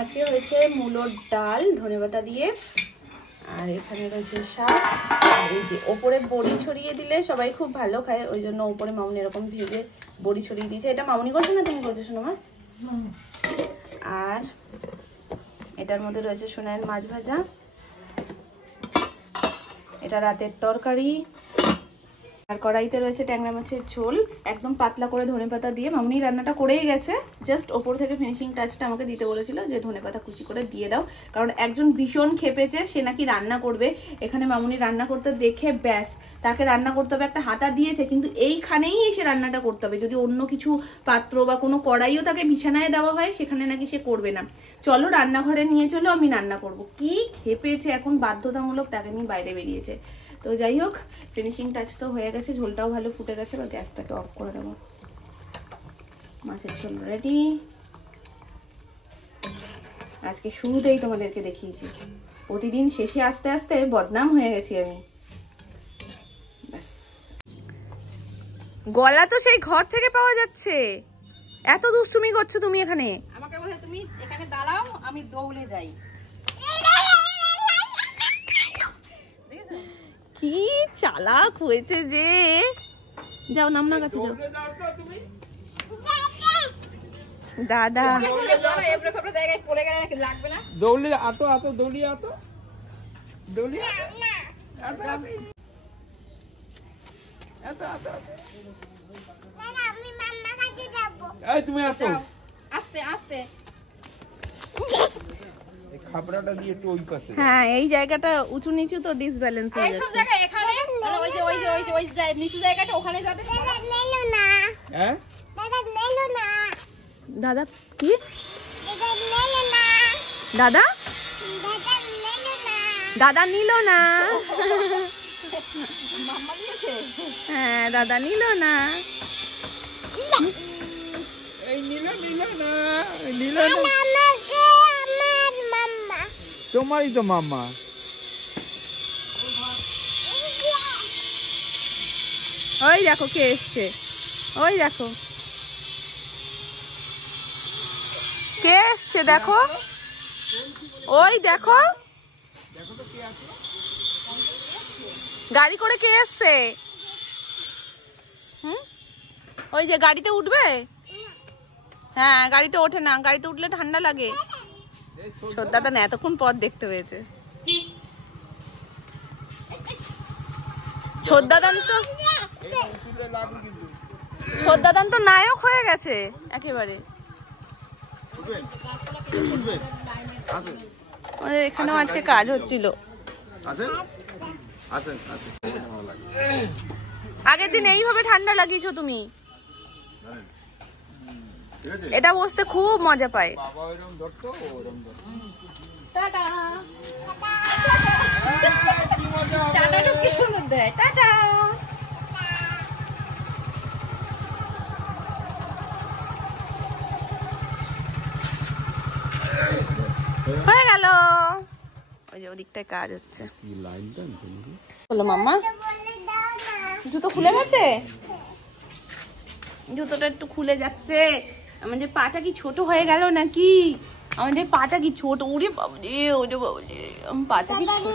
আজকে হয়েছে মূলোর ডাল ধনেপাতা দিয়ে, আর এখানে রয়েছে শাক। আর এই যে ওপরে বড়ি ছড়িয়ে দিলে সবাই খুব ভালো খায়, ওই জন্য ওপরে মামুনি এরকম ভেজে বড়ি ছড়িয়ে দিয়েছে। এটা মামুনি করছে না তুমি করছো শোনো মা? আর এটার মধ্যে রয়েছে সোনাইয়ের মাছ ভাজা, এটা রাতের তরকারি। আর কড়াইতে রয়েছে ট্যাংরা মাছের ঝোল, একদম পাতলা করে ধনেপাতা দিয়ে। মামুনি রান্নাটা করেই গেছে, জাস্ট ওপর থেকে ফিনিশিং টাচটা আমাকে দিতে বলেছিল যে ধনেপাতা কুচি করে দিয়ে দাও, কারণ একজন ভীষণ খেপেছে, সে নাকি রান্না করবে। এখানে মামুনি রান্না করতে দেখে ব্যাস, তাকে রান্না করতে হবে, একটা হাতা দিয়েছে, কিন্তু এইখানেই এসে রান্নাটা করতে হবে। যদি অন্য কিছু পাত্র বা কোনো কড়াইও তাকে বিছানায় দেওয়া হয়, সেখানে নাকি সে করবে না। চলো রান্নাঘরে নিয়ে চলো, আমি রান্না করব। কি খেপেছে, এখন বাধ্যতামূলক তাকে নিয়ে বাইরে বেরিয়েছে। তো যাই হোক, ফিনিশিং টাচ তো হয়ে গেছে, ঝোলটাও ভালো ফুটে গেছে। এবার গ্যাসটাকে অফ করে দেবো। মাছের ঝোল রেডি। আজকে শুরুতেই তোমাদেরকে দেখিয়েছি, প্রতিদিন শেষে আস্তে আস্তে বদনাম হয়ে গেছি আমি। ব্যাস, গলা তো সেই ঘর থেকে পাওয়া যাচ্ছে। এত দুষ্টুমি করছো তুমি এখানে। আমাকে বলে তুমি এখানে দাঁড়াও, আমি দৌড়ে যাই। কি চালাক হয়েছে যে। যাও নামনা কাছে যাও। দাদা জায়গায় পড়ে গেলে লাগবে না। দৌড়লে আতো আতো দৌড়িয়ে আতো দৌড়িয়ে তুমি আসো আস্তে আস্তে। খাবড়াটা দিয়ে একটু ওই পাশে। হ্যাঁ, এই জায়গাটা উঁচু নিচু তো ডিসব্যালেন্স হয়ে এই সব যাচ্ছে। জায়গা এখানে ওই যে ওই যে ওই যে ওই নিচু জায়গাটা ওখানে যাবে। হ্যাঁ দাদা কি দাদা দাদা নিল না। মাম্মা দিয়েছে। হ্যাঁ, দাদা নিল না। এই নিল না নিল না, তোমারই তো মাম্মা। ওই দেখো কে এসছে, ওই দেখো কে এসছে, দেখো ওই দেখো গাড়ি করে কে এসছে। ওই যে গাড়িতে উঠবে। হ্যাঁ, গাড়িতে ওঠে না, গাড়িতে উঠলে ঠান্ডা লাগে। ছোটদাদা না এতক্ষণ পর দেখতে পেয়েছে। ছোটদাদান তো নায়ক হয়ে গেছে একেবারে। আমাদের এখানেও আজকে কাজ হচ্ছিল। আগের দিন এইভাবে ঠান্ডা লাগিয়েছো তুমি। এটা বসতে খুব মজা পায়। টাটা টাটা কি সুন্দর দেয়। টাটা হয়ে গেল। ওই যে ওদিকটায় কাজ হচ্ছে। বলো মাম্মা, জুতো খুলে গেছে, জুতোটা একটু খুলে যাচ্ছে। আমাদের পাটা কি ছোট হয়ে গেল নাকি? আমাদের পাটা কি ছোট? ওরে বাবরে, ওরে বাবরে, পাটা কি ছোট।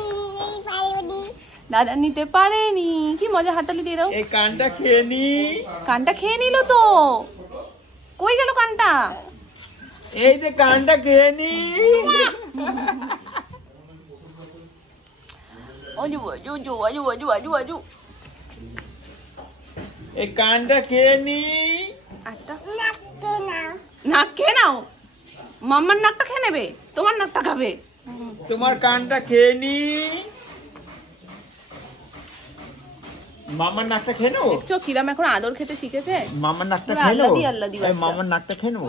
দাদা নিতে পারেনি। কি মজা, হাততালি দিয়ে দাও। এই কানটা খেয়ে নি। কানটা খেয়ে নিল তো। কই গেল কানটা? এই যে কানটা খেয়ে নি। এই কানটা খেয়ে নি। নাক খেয়ে নাও। মাম্মার নাকটা খেয়ে নেবে, তোমার নাকটা খাবে। তোমার কানটা খেয়ে নি। মামার নাকটা খেয়ে নেবো। দেখছো কিরাম এখন আদর খেতে শিখেছে। মামার নাকটা খেয়ে নেবো। আল্লাদি মামার নাকটা খেয়ে নেবো।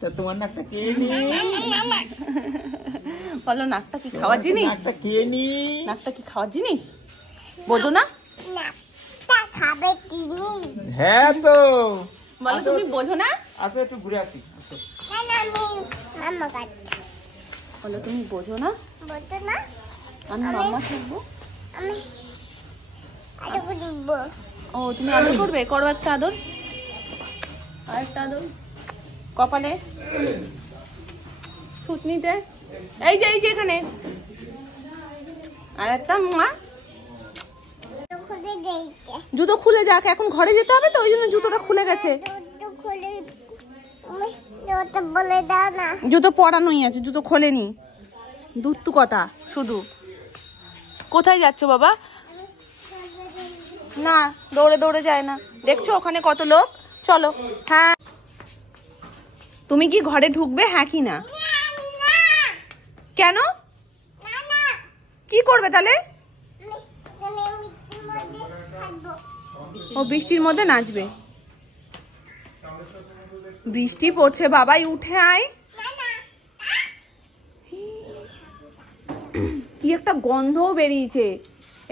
তা তোমার নাকটা খেয়ে নি। বলো নাকটা কি খাওয়ার জিনিস? নাকটা খেয়ে নি। নাকটা কি খাওয়ার জিনিস বোঝো না? হ্যাঁ তো বলো তুমি বোঝো না? আসো একটু ঘুরে আসি। বলো তুমি বোঝো না? আমি মাম্মা থাকবো। ও তুমি আদর করবে? করো একটা আদর, আর একটা আদর কপালে। থুতনিতে। এই যে এখানে আর একটা মা জুতো খুলে যাক, এখন ঘরে যেতে হবে তো ওই জন্য জুতোটা খুলে গেছে। জুতো পরানোই আছে, জুতো খোলেনি। দুত্তু কথা শুধু। কোথায় যাচ্ছ বাবা? না দৌড়ে দৌড়ে যায় না, দেখছো ওখানে কত লোক। চলো। হ্যাঁ তুমি কি ঘরে ঢুকবে? হ্যাঁ কি না? কেন? কি করবে তাহলে? ও বৃষ্টির মধ্যে নাচবে। বৃষ্টি পড়ছে বাবাই, উঠে আয়। কি একটা গন্ধও বেরিয়েছে,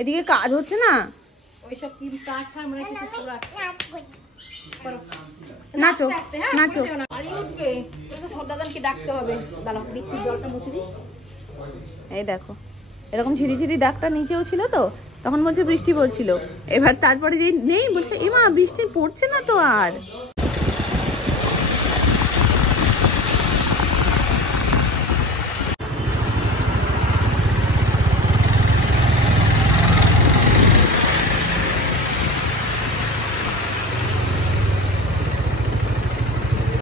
এদিকে কাজ হচ্ছে না। ওইসব কি কাঠ মানে কিছু পুরা নাচো নাচো। আরে উঠবে, তোকে সর্দাদানকে ডাকতে হবে। দাঁড়াও বৃষ্টির জলটা মুছে দিই। এই দেখো এরকম ঝিরিঝিরি দাগটা নিচেও ছিল তো, তখন বলছে বৃষ্টি পড়ছিল। এবার তারপরে যে নেই বলছে এমা বৃষ্টি পড়ছে না তো আর।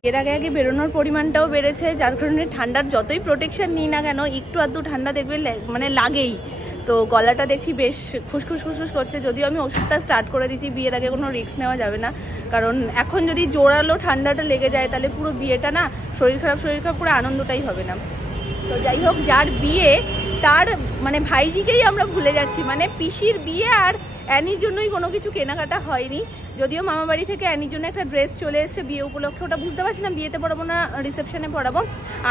এর আগে বেরোনোর পরিমাণটাও বেড়েছে, যার কারণে ঠান্ডার যতই প্রোটেকশন নিই না কেন একটু আধটু ঠান্ডা দেখবে মানে লাগেই। তো গলাটা দেখছি বেশ খুসখুস খুসখুস করছে, যদিও আমি ওষুধটা স্টার্ট করে দিচ্ছি। বিয়ের আগে কোনো রিস্ক নেওয়া যাবে না, কারণ এখন যদি জোরালো ঠান্ডাটা লেগে যায় তাহলে পুরো বিয়েটা না শরীর খারাপ পুরো আনন্দটাই হবে না। তো যাই হোক, যার বিয়ে তার মানে ভাইজিকেই আমরা ভুলে যাচ্ছি। মানে পিসির বিয়ে আর অ্যানির জন্যই কোনো কিছু কেনাকাটা হয়নি। যদিও মামা বাড়ি থেকে অ্যানির জন্য একটা ড্রেস চলে এসেছে বিয়ে উপলক্ষে, ওটা বুঝতে পারছি না বিয়েতে পরাবো না রিসেপশনে পরাবো।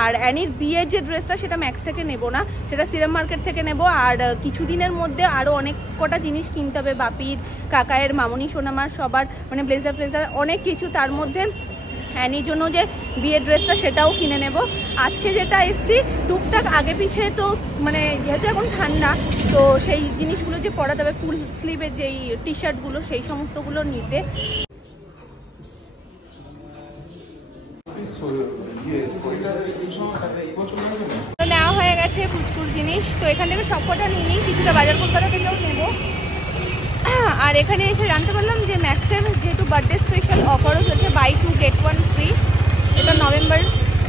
আর অ্যানির বিয়ের যে ড্রেসটা সেটা ম্যাক্স থেকে নেবো না, সেটা সিরাম মার্কেট থেকে নেবো। আর কিছুদিনের মধ্যে আরও অনেক কটা জিনিস কিনতে হবে, বাপির, কাকায়ের, মামনি, সোনামার সবার, মানে ব্লেজার ফ্লেজার অনেক কিছু। তার মধ্যে অ্যানির জন্য যে বিয়ের ড্রেসটা সেটাও কিনে নেব। আজকে যেটা এসছি টুকটাক আগে পিছিয়ে, তো মানে যেহেতু এখন ঠান্ডা তো সেই জিনিসগুলো যে পরা যাবে, ফুল স্লিভের যেই টি শার্টগুলো সেই সমস্তগুলো নিতে। নেওয়া হয়ে গেছে পুচকুর জিনিস, তো এখান থেকে সবকটা নিয়ে নিই, কিছুটা বাজার কলকাতা থেকেও নেবো। আর এখানে এসে জানতে পারলাম যে ম্যাক্সের যেহেতু বার্থডে স্পেশাল অফারও চলছে, বাই 2 get 1 ফ্রি। এটা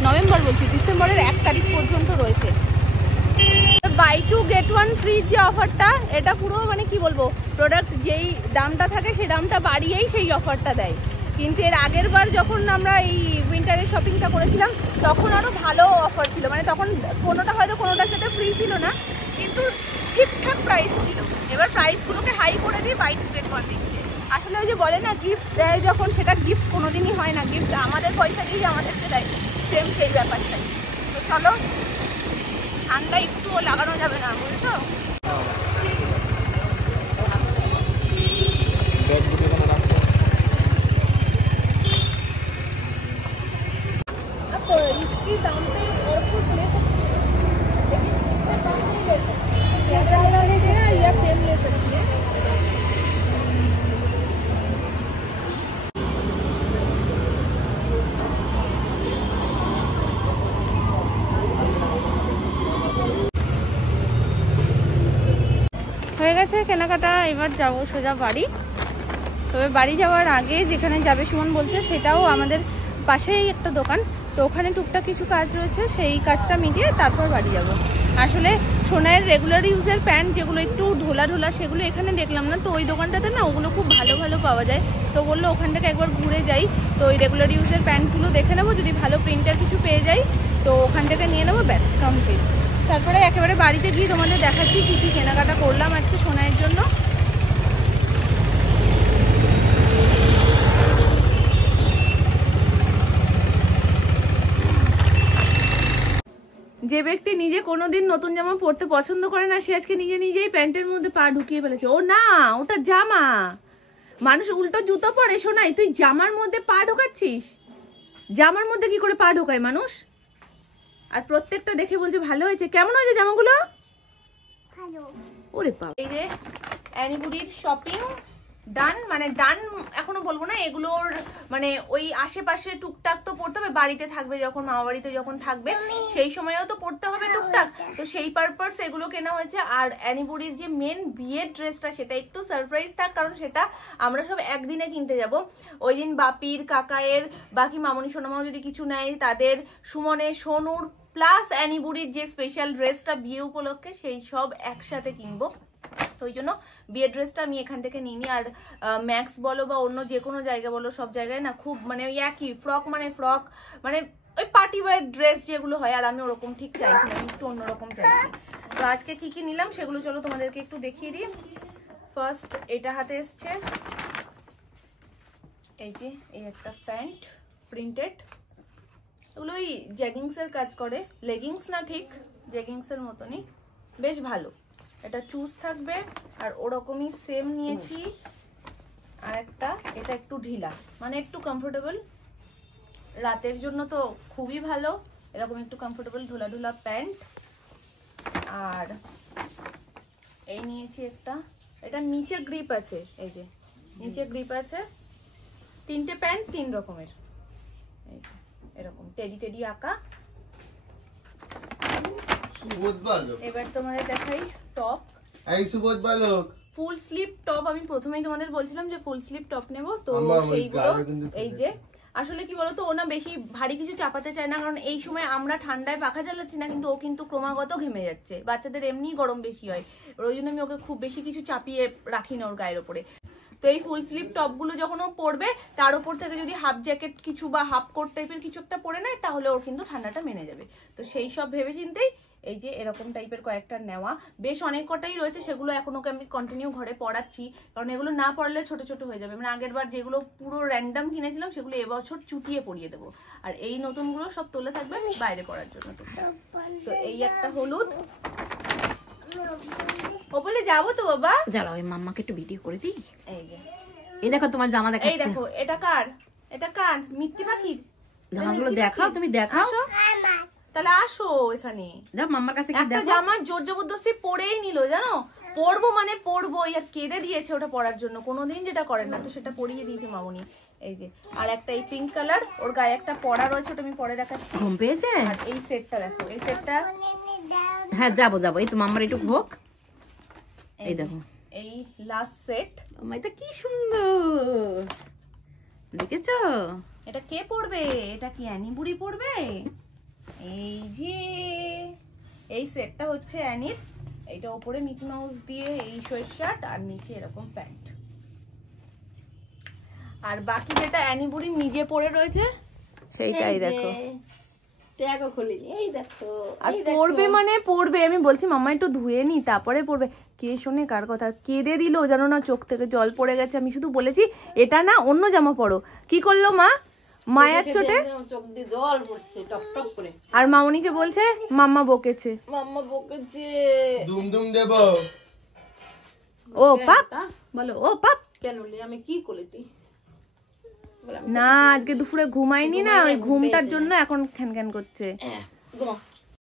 নভেম্বর বলছি, ডিসেম্বরের 1 তারিখ পর্যন্ত রয়েছে। বাই 2 get 1 ফ্রি যে অফারটা, এটা পুরো মানে কি বলবো, প্রোডাক্ট যেই দামটা থাকে সেই দামটা বাড়িয়েই সেই অফারটা দেয়। কিন্তু এর আগের বার যখন আমরা এই উইন্টারের শপিংটা করেছিলাম তখন আরও ভালো অফার ছিল, মানে তখন কোনোটা হয়তো কোনোটার সাথে ফ্রি ছিল না, কিন্তু ঠিকঠাক প্রাইস ছিল। এবার প্রাইসগুলোকে হাই করে দিয়ে বাই 2 get 1 দিচ্ছে। আসলে ওই যে বলে না গিফট দেয় যখন, সেটা গিফট কোনোদিনই হয় না, গিফট আমাদের পয়সা দিয়ে আমাদেরকে দেয়, সেম সেই ব্যাপারটাই। তো চলো, ঠান্ডা একটুও লাগানো যাবে না, বুঝছো? इसकी दाम पे और कुछ ले सकते हैं, लेकिन इससे कम नहीं ले सकते। या ड्राइवर ले लेना या सेम ले सकते हैं। হয়ে গেছে কেনাকাটা, এবার যাবো সোজা বাড়ি। তবে বাড়ি যাওয়ার আগে যেখানে যাবে সুমন বলছে সেটাও আমাদের পাশেই একটা দোকান, তো ওখানে টুকটাক কিছু কাজ রয়েছে, সেই কাজটা মিটিয়ে তারপর বাড়ি যাব। আসলে সোনাইয়ের রেগুলার ইউজের প্যান্ট যেগুলো একটু ঢোলা ঢোলা সেগুলো এখানে দেখলাম না, তো ওই দোকানটাতে না ওগুলো খুব ভালো ভালো পাওয়া যায়। তো বললো ওখান থেকে একবার ঘুরে যাই, তো ওই রেগুলার ইউজের প্যান্টগুলো দেখে নেবো, যদি ভালো প্রিন্টার কিছু পেয়ে যাই তো ওখান থেকে নিয়ে নেবো, ব্যাস কমপ্লিট। তারপরে একেবারে বাড়িতে গিয়ে তোমাদের দেখাচ্ছি কী কী কেনাকাটা করলাম আজকে সোনাইয়ের জন্য। যে ব্যক্তি নিজে কোনোদিন নতুন জামা পরতে পছন্দ করে না, সে আজকে নিজেই প্যান্টের মধ্যে পা ঢুকিয়ে ফেলেছে। ও না, ওটা জামা, মানুষ উল্টো জুতো পরে। শোনাই, তুই জামার মধ্যে পা ঢোকাচ্ছিস? জামার মধ্যে কি করে পা ঢোকায় মানুষ? আর প্রত্যেকটা দেখে বলছে ভালো হয়েছে। কেমন হয়েছে জামাগুলো? ভালো। ওরে বাবা, এই যে অ্যানিবুড়ির শপিং ডান মানে ডান এখনো বলবো না, এগুলোর মানে ওই আশেপাশে টুকটাক তো পড়তে হবে, বাড়িতে থাকবে যখন, মামা বাড়িতে যখন থাকবে সেই সময়ও তো পড়তে হবে টুকটাক, তো সেই পারপাস এগুলো কেনা হয়েছে। আর অ্যানিবুড়ির যে মেন বিয়ের ড্রেসটা সেটা একটু সারপ্রাইজ থাক, কারণ সেটা আমরা সব একদিনে কিনতে যাব। ওই দিন বাপির, কাকায়ের, বাকি মামনি সোনামাও যদি কিছু নেয় তাদের, সুমনের, সোনুর প্লাস অ্যানিবুড়ির যে স্পেশাল ড্রেসটা বিয়ে উপলক্ষে সেই সব একসাথে কিনবো। তো ওই জন্য বিয়ের ড্রেসটা আমি এখান থেকে নিইনি। আর ম্যাক্স বলো বা অন্য যে কোনো জায়গা বলো, সব জায়গায় না খুব মানে ওই একই ফ্রক মানে ওই পার্টি ওয়্যার ড্রেস যেগুলো হয়, আর আমি ওরকম ঠিক চাইছি না, আমি একটু অন্যরকম চাইছি। তো আজকে কি কি নিলাম সেগুলো চলো তোমাদেরকে একটু দেখিয়ে দিই। ফার্স্ট এটা হাতে এসছে, এই যে এই একটা প্যান্ট প্রিন্টেড, এগুলো ওই জেগিংসের কাজ করে, লেগিংস না ঠিক জেগিংসের মতনই, বেশ ভালো। এটা চুজ থাকবে আর ওরকমই সেম নিয়েছি। আর একটা এটা একটু ঢিলা, মানে একটু কমফোর্টেবল, রাতের জন্য তো খুবই ভালো, এরকম একটু কমফোর্টেবল ঢোলা ঢোলা প্যান্ট। আর এই নিয়েছি একটা, এটা নিচে গ্রিপ আছে, এই যে নিচে গ্রিপ আছে, তিনটে প্যান্ট তিন রকমের, এই যে এরকম টেডি টেডি আঁকা। এবার তোমাদের দেখাই টপ, ফুল স্লিভ টপ। আমি প্রথমেই তোমাদের বলছিলাম যে ফুল স্লিভ টপ নেবো, তো সেইগুলো এই যে আসলে কি বলতো, ও না বেশি ভারী কিছু চাপাতে চায় না, কারণ এই সময় আমরা ঠান্ডায় পাখা চালাচ্ছি না, কিন্তু ও কিন্তু ক্রমাগত ঘেমে যাচ্ছে, বাচ্চাদের এমনি গরম বেশি হয়, ওই জন্য আমি ওকে খুব বেশি কিছু চাপিয়ে রাখি না ওর গায়ের ওপরে। তো এই ফুল স্লিভ টপগুলো যখন ও পরবে, তার উপর থেকে যদি হাফ জ্যাকেট কিছু বা হাফ কোট টাইপের কিছু একটা পরে নেয়, তাহলে ওর কিন্তু ঠান্ডাটা মেনে যাবে। তো সেই সব ভেবে চিন্তেই এই যে এরকম টাইপের কয়েকটা নেওয়া, বেশ অনেক কটাই রয়েছে, সেগুলো এখন ওকে আমি কন্টিনিউ ঘরে পড়াচ্ছি, কারণ এগুলো না পড়লে ছোট ছোট হয়ে যাবে। মানে আগের বার যেগুলো পুরো র্যান্ডাম কিনেছিলাম সেগুলো এবছর চুটিয়ে পরিয়ে দেবো, আর এই নতুনগুলো সব তোলে থাকবে বাইরে পড়ার জন্য টুকটাক। তো এই একটা হলুদ, ও বলে যাবো তো বাবা, যারা ওই মাম্মাকে একটু ভিডিও করে দিই। এই যে এই দেখো তোমার জামা দেখাচ্ছে, এই দেখো এটা কার, এটা কার, মিত্তি পাখির জামাগুলো দেখাও, তুমি দেখাও, তাহলে আসো এখানে। দাও মাম্মার কাছে কি একটা দেখো, জামা জোর জবরদস্তি পরেই নিল, জানো, পরবো মানে পরবো, আর কেঁদে দিয়েছে ওটা পরার জন্য, কোনোদিন যেটা করেন না, তো সেটা পরিয়ে দিয়েছে মামুনি। এই যে আর একটা এই পিঙ্ক কালার, ওর গায়ে একটা পরা রয়েছে, ওটা আমি পরে দেখাচ্ছি। ঘুম পেয়েছে? আর এই সেটটা দেখো, এই সেটটা, হ্যাঁ যাবো যাবো, এই তো মাম্মার একটু হোক, এই দেখো এই লাস্ট সেট। এটা কি সুন্দর দেখেছো? এটা কে পরবে? এটা কি অ্যানি বুড়ি পরবে? এই যে এই সেটটা হচ্ছে অ্যানির, এইটা উপরে মিকি মাউস দিয়ে এই সোয়েট শার্ট, আর নিচে এরকম প্যান্ট। আর বাকি যেটা অ্যানি বুড়ি নিজে পরে রয়েছে সেইটাই দেখো, ট্যাগও খুলিনি, এই দেখো। আর পরবে মানে পরবে, আমি বলছি মাম্মা একটু ধুয়ে নি তারপরে পরবে, কে শোনে কার কথা, কেঁদে দিল জানো না, চোখ থেকে জল পড়ে গেছে। আমি শুধু বলেছি এটা না অন্য জামা পরো, কি করলো মা, মায়ের চোটে চোখ দিয়ে জল পড়ছে টপ টপ করে, আর মামনিকে বলছে মাম্মা বকেছে, মাম্মা বকেছে, দুমদুম দেব। ও পাপ বলো, ও পাপ কেন আমি কি করেছি? না আজকে দুপুরে ঘুমাইনি না, ওই ঘুমটার জন্য এখন খ্যান খ্যান করছে।